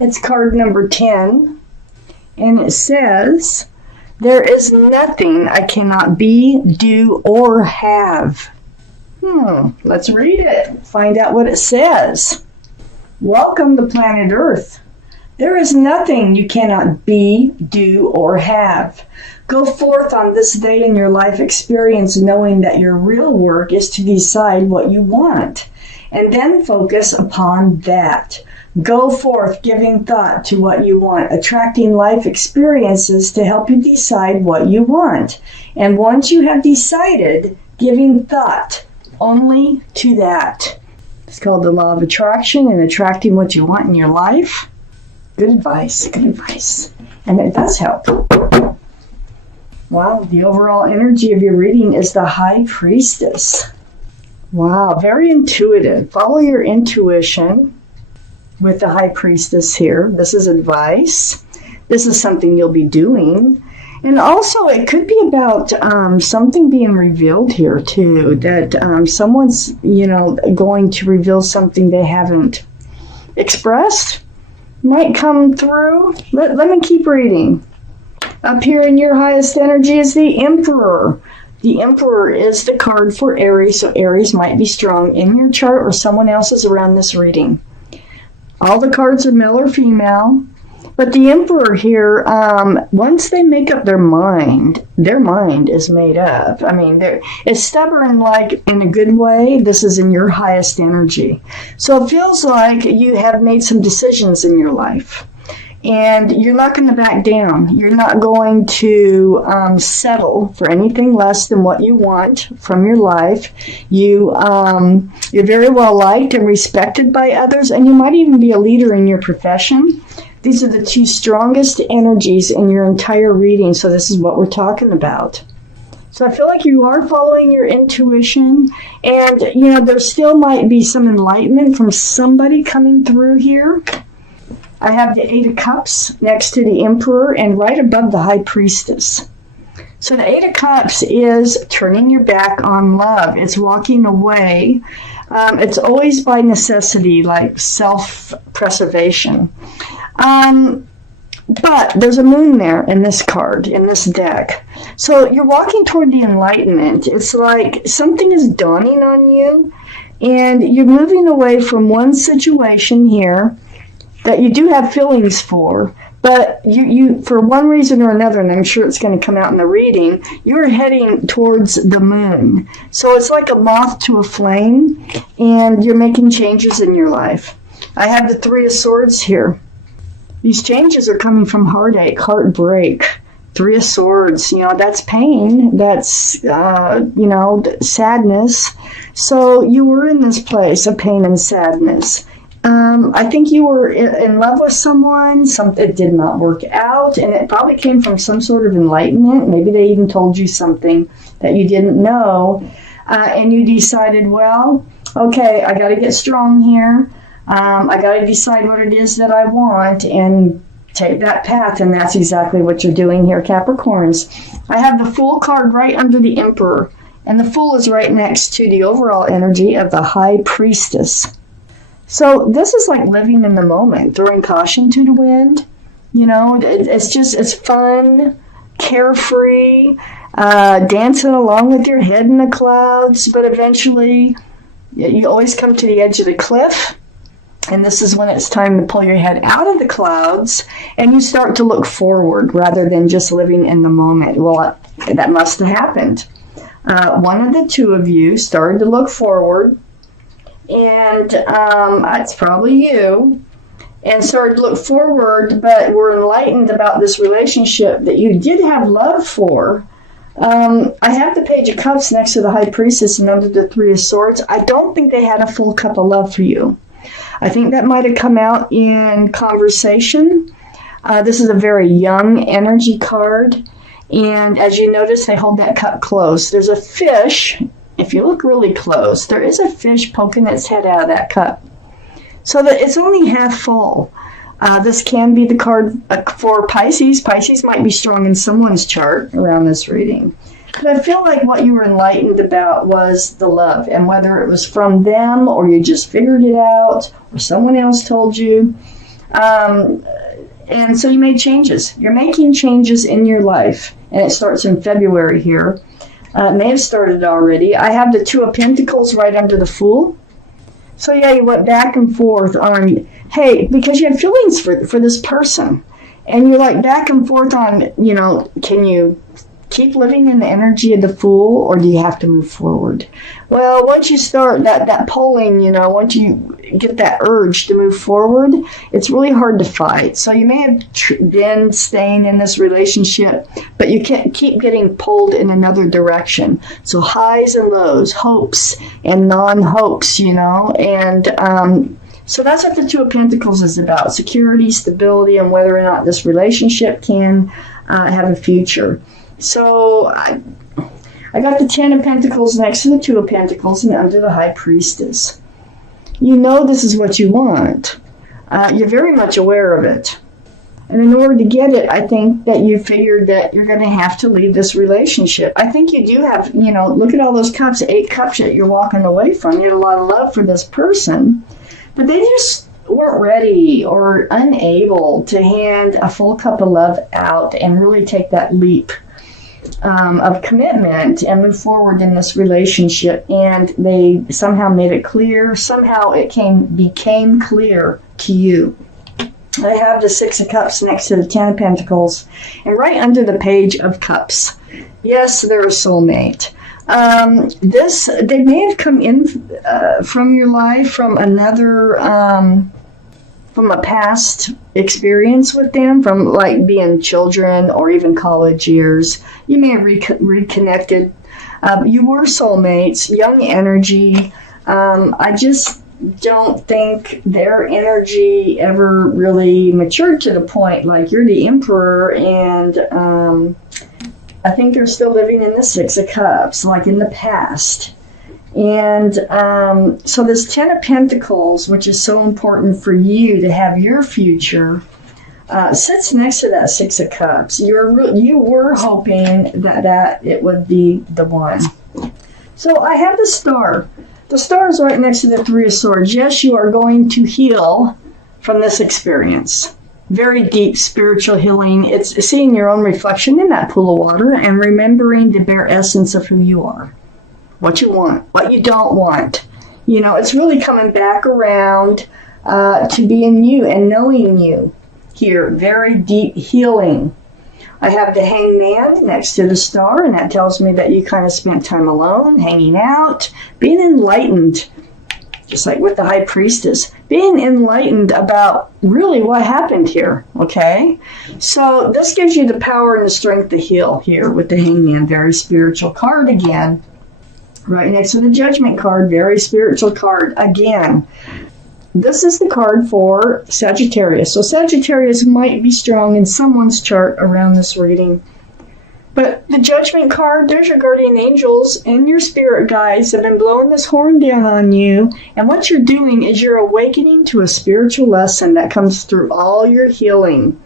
It's card number 10, and it says, there is nothing I cannot be, do, or have. Let's read it. Find out what it says. Welcome to planet Earth. There is nothing you cannot be, do, or have. Go forth on this day in your life experience knowing that your real work is to decide what you want, and then focus upon that. Go forth giving thought to what you want, attracting life experiences to help you decide what you want. And once you have decided, giving thought only to that. It's called the law of attraction and attracting what you want in your life. Good advice, good advice. And it does help. Wow, the overall energy of your reading is the High Priestess. Wow, very intuitive. Follow your intuition with the High Priestess here. This is advice. This is something you'll be doing. And also, it could be about something being revealed here, too. That someone's, going to reveal something they haven't expressed. Might come through. Let me keep reading. Up here in your highest energy is the Emperor. The Emperor is the card for Aries, so Aries might be strong in your chart or someone else's around this reading. All the cards are male or female, but the Emperor here, once they make up their mind is made up. I mean, it's stubborn, like in a good way. This is in your highest energy. So it feels like you have made some decisions in your life. And you're not going to back down. You're not going to settle for anything less than what you want from your life. You're very well liked and respected by others, and you might even be a leader in your profession. These are the two strongest energies in your entire reading, so this is what we're talking about. So I feel like you are following your intuition, and there still might be some enlightenment from somebody coming through here. I have the Eight of Cups next to the Emperor and right above the High Priestess. So the Eight of Cups is turning your back on love. It's walking away. It's always by necessity, like self-preservation. But there's a moon there in this card, in this deck. So you're walking toward the enlightenment. It's like something is dawning on you, and you're moving away from one situation here that you do have feelings for, but you for one reason or another, and I'm sure it's going to come out in the reading, you're heading towards the moon. So it's like a moth to a flame, and you're making changes in your life. I have the Three of Swords here. These changes are coming from heartache, heartbreak. Three of Swords, that's pain, that's, sadness. So you were in this place of pain and sadness. I think you were in love with someone, something did not work out, and it probably came from some sort of enlightenment. Maybe they even told you something that you didn't know, and you decided, well, okay, I got to get strong here. I got to decide what it is that I want and take that path, and that's exactly what you're doing here, Capricorns. I have the Fool card right under the Emperor, and the Fool is right next to the overall energy of the High Priestess. So this is like living in the moment, throwing caution to the wind. It's fun, carefree, dancing along with your head in the clouds, but eventually you always come to the edge of the cliff, and this is when it's time to pull your head out of the clouds, and you start to look forward rather than just living in the moment. Well, that must have happened. One of the two of you started to look forward, and it's probably you, and started to look forward, but were enlightened about this relationship that you did have love for. I have the Page of Cups next to the High Priestess and under the Three of Swords. I don't think they had a full cup of love for you. I think that might have come out in conversation. This is a very young energy card, and as you notice, they hold that cup close. There's a fish. If you look really close, there is a fish poking its head out of that cup. So that it's only half full. This can be the card for Pisces. Pisces might be strong in someone's chart around this reading. But I feel like what you were enlightened about was the love. And whether it was from them or you just figured it out or someone else told you, And so you made changes. You're making changes in your life, and it starts in February here. It may have started already. I have the Two of Pentacles right under the Fool. So yeah, you went back and forth on, hey, because you had feelings for this person. And you're like back and forth on, can you keep living in the energy of the Fool, or do you have to move forward? Well, once you start that polling, once you get that urge to move forward, it's really hard to fight. So you may have been staying in this relationship, but you can't keep getting pulled in another direction. So highs and lows, hopes and non-hopes, and so that's what the Two of Pentacles is about: security, stability, and whether or not this relationship can have a future. So I got the Ten of Pentacles next to the Two of Pentacles and under the High Priestess. You know this is what you want. You're very much aware of it. And in order to get it, I think that you figured that you're going to have to leave this relationship. I think you do have, look at all those cups, 8 cups that you're walking away from. You had a lot of love for this person, but they just weren't ready or unable to hand a full cup of love out and really take that leap of commitment and move forward in this relationship. And they somehow made it clear. Somehow it became clear to you. I have the Six of Cups next to the Ten of Pentacles and right under the Page of Cups. Yes, they're a soulmate. They may have come in from your life from another, from a past experience with them, from like being children or even college years. You may have reconnected. You were soulmates, young energy. I just don't think their energy ever really matured to the point like you're the Emperor, and I think they're still living in the Six of Cups, like in the past. And so this Ten of Pentacles, which is so important for you to have your future, sits next to that Six of Cups. You were hoping that it would be the one. So I have the Star. The Star is right next to the Three of Swords. Yes, you are going to heal from this experience. Very deep spiritual healing. It's seeing your own reflection in that pool of water and remembering the bare essence of who you are. What you want, what you don't want. It's really coming back around to being you and knowing you here. Very deep healing. I have the Hangman next to the Star, and that tells me that you kind of spent time alone, hanging out, being enlightened. Just like with the High Priestess, being enlightened about really what happened here, okay? So this gives you the power and the strength to heal here with the Hangman. Very spiritual card again. Right next to the Judgment card, very spiritual card again. This is the card for Sagittarius. So Sagittarius might be strong in someone's chart around this reading. But the Judgment card, there's your guardian angels and your spirit guides have been blowing this horn down on you. And what you're doing is you're awakening to a spiritual lesson that comes through all your healing.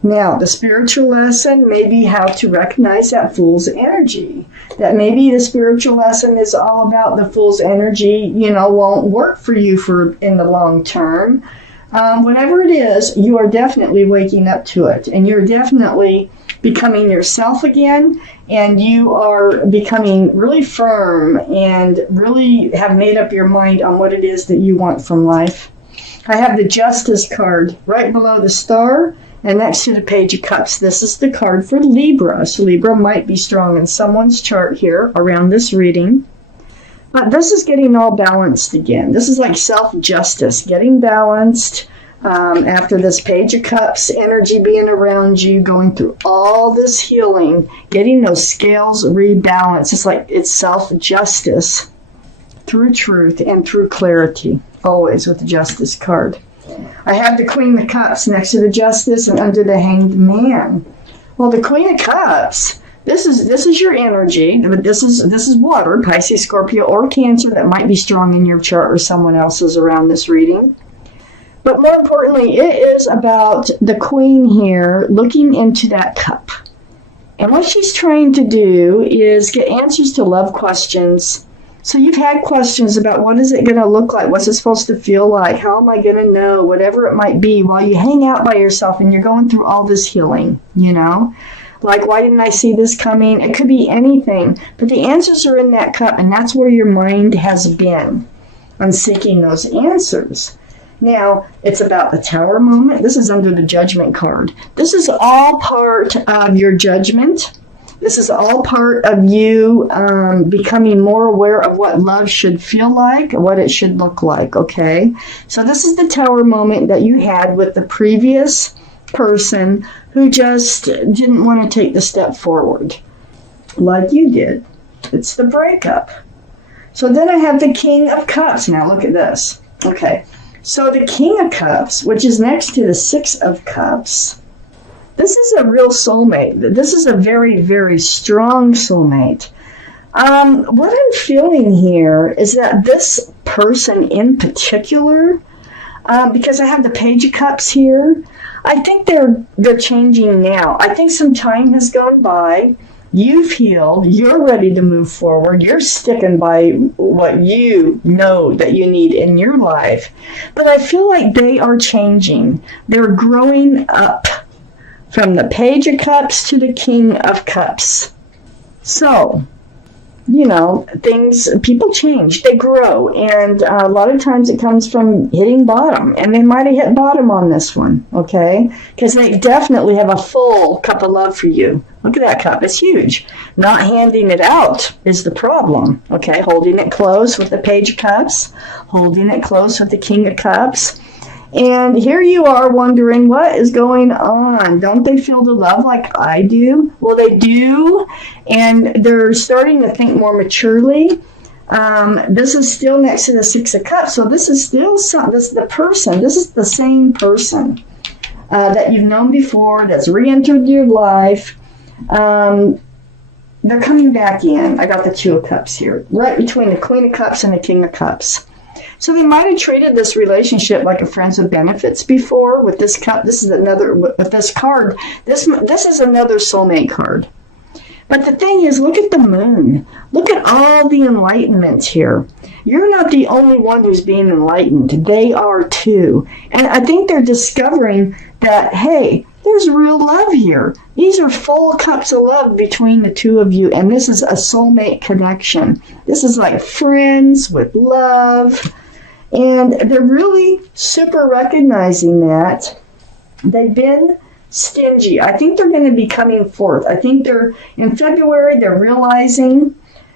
Now, the spiritual lesson may be how to recognize that Fool's energy. That maybe the spiritual lesson is all about the Fool's energy, won't work for you in the long term. Whatever it is, you are definitely waking up to it. And you're definitely becoming yourself again. And you are becoming really firm and really have made up your mind on what it is that you want from life. I have the Justice card right below the Star. And next to the Page of Cups, this is the card for Libra. So Libra might be strong in someone's chart here around this reading. But this is getting all balanced again. This is like self-justice, getting balanced after this Page of Cups, energy being around you, going through all this healing, getting those scales rebalanced. It's like it's self-justice through truth and through clarity, always with the Justice card. I have the Queen of Cups next to the Justice and under the Hanged Man. Well, the Queen of Cups, this is your energy, but this is water, Pisces, Scorpio, or Cancer that might be strong in your chart or someone else's around this reading. But more importantly, it is about the Queen here looking into that cup. And what she's trying to do is get answers to love questions So you've had questions about what is it going to look like? What's it supposed to feel like? How am I going to know? Whatever it might be while you hang out by yourself and you're going through all this healing, you know? Like, why didn't I see this coming? It could be anything. But the answers are in that cup, and that's where your mind has been on seeking those answers. Now, it's about the Tower moment. This is under the Judgment card. This is all part of your judgment. This is all part of you becoming more aware of what love should feel like, what it should look like, okay? So this is the Tower moment that you had with the previous person who just didn't want to take the step forward like you did. It's the breakup. So then I have the King of Cups. Now look at this. Okay, so the King of Cups, which is next to the Six of Cups, this is a real soulmate. This is a very, very strong soulmate. What I'm feeling here is that this person in particular, because I have the Page of Cups here, I think they're changing now. I think some time has gone by. You've healed. You're ready to move forward. You're sticking by what you know that you need in your life. But I feel like they are changing. They're growing up. From the Page of Cups to the King of Cups. So, you know, people change, they grow, and a lot of times it comes from hitting bottom, and they might have hit bottom on this one, okay? Because they definitely have a full cup of love for you. Look at that cup, it's huge. Not handing it out is the problem, okay? Holding it close with the Page of Cups, holding it close with the King of Cups. And here you are wondering what is going on. Don't they feel the love like I do? Well, they do, and they're starting to think more maturely. This is still next to the Six of Cups, so this is still this is the person. This is the same person that you've known before that's re-entered your life. They're coming back in. I got the Two of Cups here, right between the Queen of Cups and the King of Cups. So they might have treated this relationship like a friends with benefits before with this cup. This is another, with this card, this is another soulmate card. But the thing is, look at the moon. Look at all the enlightenment here. You're not the only one who's being enlightened. They are too. And I think they're discovering that, hey, there's real love here. These are full cups of love between the two of you, and this is a soulmate connection. This is like friends with love. And they're really super recognizing that they've been stingy. I think they're going to be coming forth. I think in February, they're realizing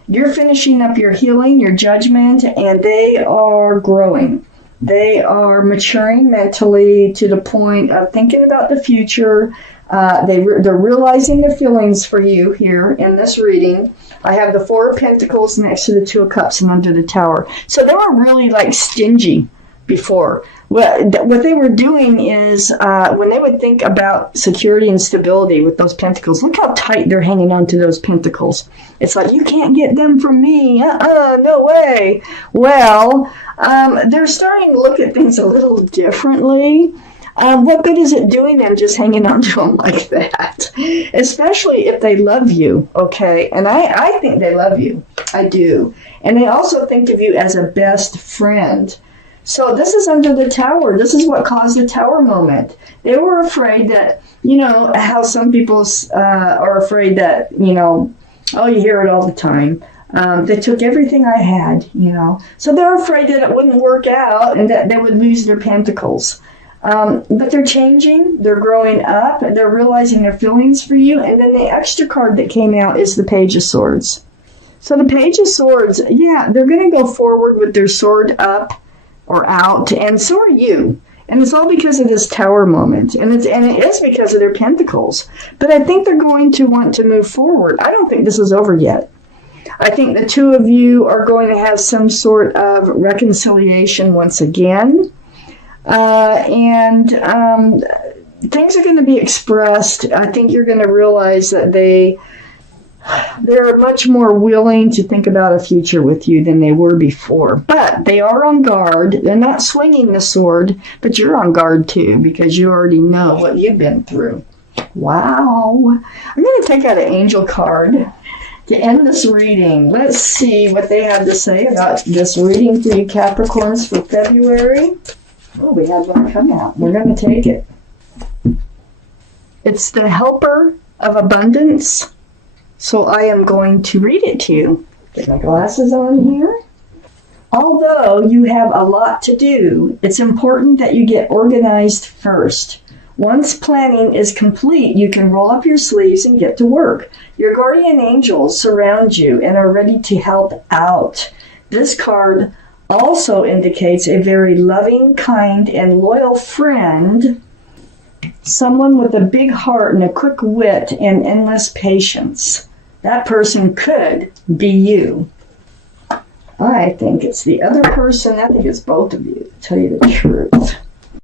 you're finishing up your healing, your judgment, and they are growing. They are maturing mentally to the point of thinking about the future. They're realizing their feelings for you here in this reading. I have the Four of Pentacles next to the Two of Cups and under the Tower. So they were really like stingy before. What they were doing is when they would think about security and stability with those pentacles, look how tight they're hanging on to those pentacles. It's like, you can't get them from me. No way. Well, they're starting to look at things a little differently. What good is it doing them just hanging on to them like that? Especially if they love you, okay? And I think they love you. I do. And they also think of you as a best friend. So this is under the Tower. This is what caused the Tower moment. They were afraid that, you know, how some people are afraid that, you know, oh, you hear it all the time. They took everything I had, you know. So they're afraid that it wouldn't work out and that they would lose their pentacles. But they're changing, they're growing up, they're realizing their feelings for you, and then the extra card that came out is the Page of Swords. So the Page of Swords, yeah, they're going to go forward with their sword up or out, and so are you. And it's all because of this Tower moment, and it is because of their pentacles. But I think they're going to want to move forward. I don't think this is over yet. I think the two of you are going to have some sort of reconciliation once again. And things are going to be expressed. I think you're going to realize that they're much more willing to think about a future with you than they were before. But they are on guard. They're not swinging the sword, but you're on guard too because you already know what you've been through. Wow. I'm going to take out an angel card. to end this reading, let's see what they had to say about this reading for you Capricorns for February. Oh, we had one come out. We're going to take it. It's the Helper of Abundance. So I am going to read it to you. Get my glasses on here. Although you have a lot to do, it's important that you get organized first. Once planning is complete, you can roll up your sleeves and get to work. Your guardian angels surround you and are ready to help out. This card also indicates a very loving, kind, and loyal friend, someone with a big heart and a quick wit and endless patience. That person could be you. I think it's the other person. I think it's both of you, to tell you the truth.